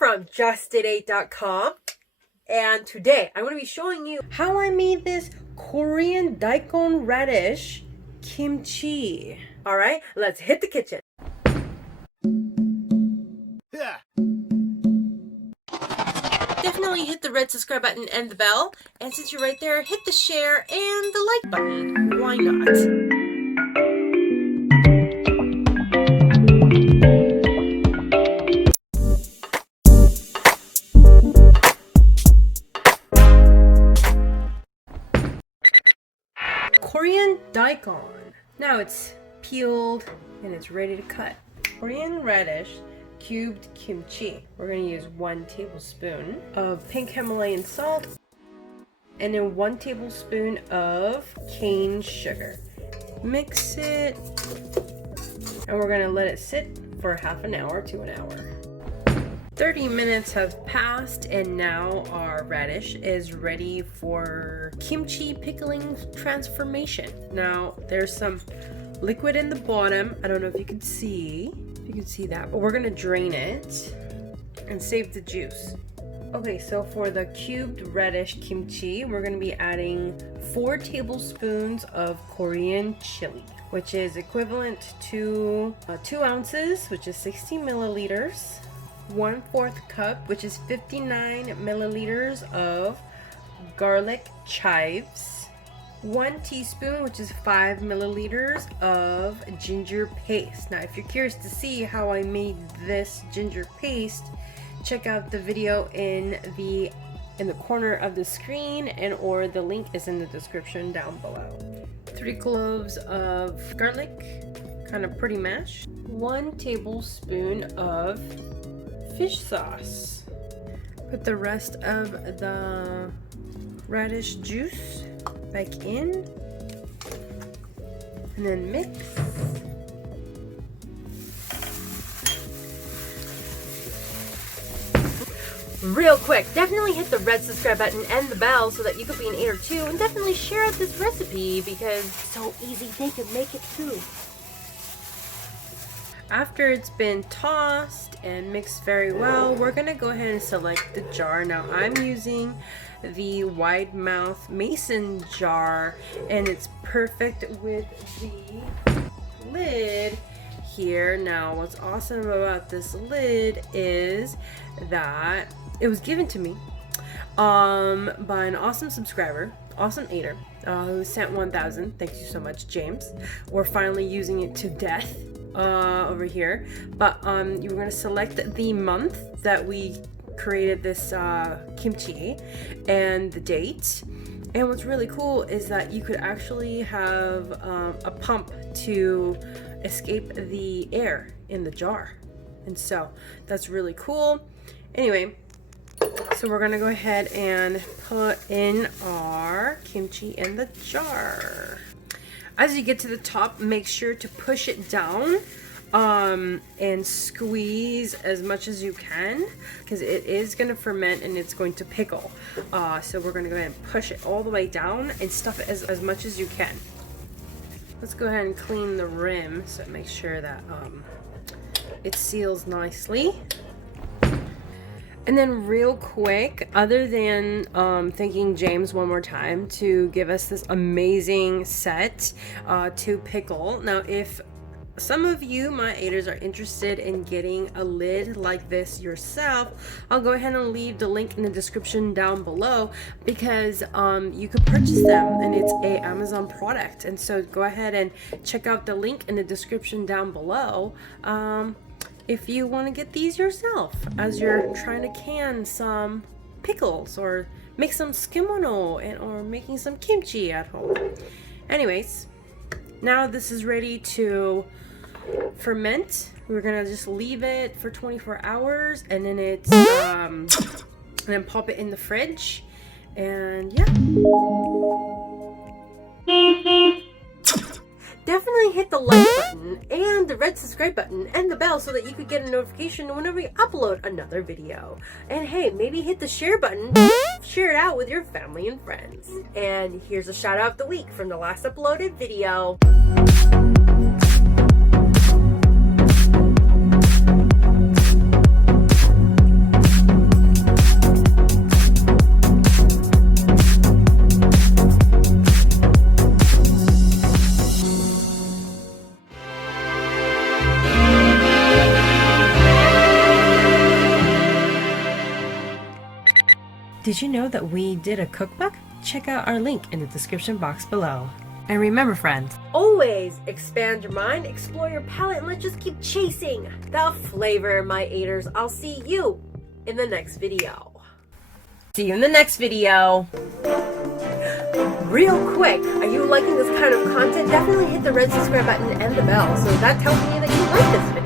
from justdid8.com, and today I'm going to be showing you how I made this Korean daikon radish kimchi. Alright, let's hit the kitchen. Yeah. Definitely hit the red subscribe button and the bell, and since you're right there, hit the share and the like button. Why not? Korean daikon. Now it's peeled and it's ready to cut. Korean radish cubed kimchi. We're going to use 1 tablespoon of pink Himalayan salt and then 1 tablespoon of cane sugar. Mix it and we're going to let it sit for half an hour to an hour. 30 minutes have passed and now our radish is ready for kimchi pickling transformation. Now there's some liquid in the bottom. I don't know if you can see that, but we're gonna drain it and save the juice. Okay, so for the cubed radish kimchi, we're gonna be adding 4 tablespoons of Korean chili, which is equivalent to 2 ounces, which is 60 milliliters. 1/4 cup, which is 59 milliliters of garlic chives. 1 teaspoon, which is 5 milliliters of ginger paste. Now, if you're curious to see how I made this ginger paste, check out the video in the corner of the screen, and or the link is in the description down below. 3 cloves of garlic, kind of pretty mashed. 1 tablespoon of fish sauce. Put the rest of the radish juice back in and then mix. Real quick, definitely hit the red subscribe button and the bell so that you could be an 8 or 2, and definitely share out this recipe because it's so easy they can make it too. After it's been tossed and mixed very well, we're gonna go ahead and select the jar. Now I'm using the wide mouth mason jar and it's perfect with the lid here. Now what's awesome about this lid is that it was given to me by an awesome subscriber, awesome aider, who sent 1,000. Thank you so much, James. We're finally using it to death over here, but you were going to select the month that we created this kimchi and the date. And what's really cool is that you could actually have a pump to escape the air in the jar, and so that's really cool. Anyway, so we're gonna go ahead and put in our kimchi in the jar. As you get to the top, make sure to push it down and squeeze as much as you can because it is going to ferment and it's going to pickle. So we're going to go ahead and push it all the way down and stuff it as much as you can. Let's go ahead and clean the rim so make sure that it seals nicely. And then real quick, other than thanking James one more time to give us this amazing set to pickle. Now, if some of you, my aiders, are interested in getting a lid like this yourself, I'll go ahead and leave the link in the description down below because you could purchase them and it's a Amazon product. And so go ahead and check out the link in the description down below. If you want to get these yourself as you're trying to can some pickles or make some tsukemono or making some kimchi at home. Anyways, now this is ready to ferment. We're gonna just leave it for 24 hours and then it's and then pop it in the fridge, and yeah. Definitely hit the like button and the red subscribe button and the bell so that you could get a notification whenever we upload another video. And hey, maybe hit the share button, share it out with your family and friends. And here's a shout out of the week from the last uploaded video. Did you know that we did a cookbook? Check out our link in the description box below. And remember, friends, always expand your mind, explore your palate, and let's just keep chasing the flavor, my eaters. I'll see you in the next video. See you in the next video. Real quick, are you liking this kind of content? Definitely hit the red subscribe button and the bell, so that tells me that you like this video.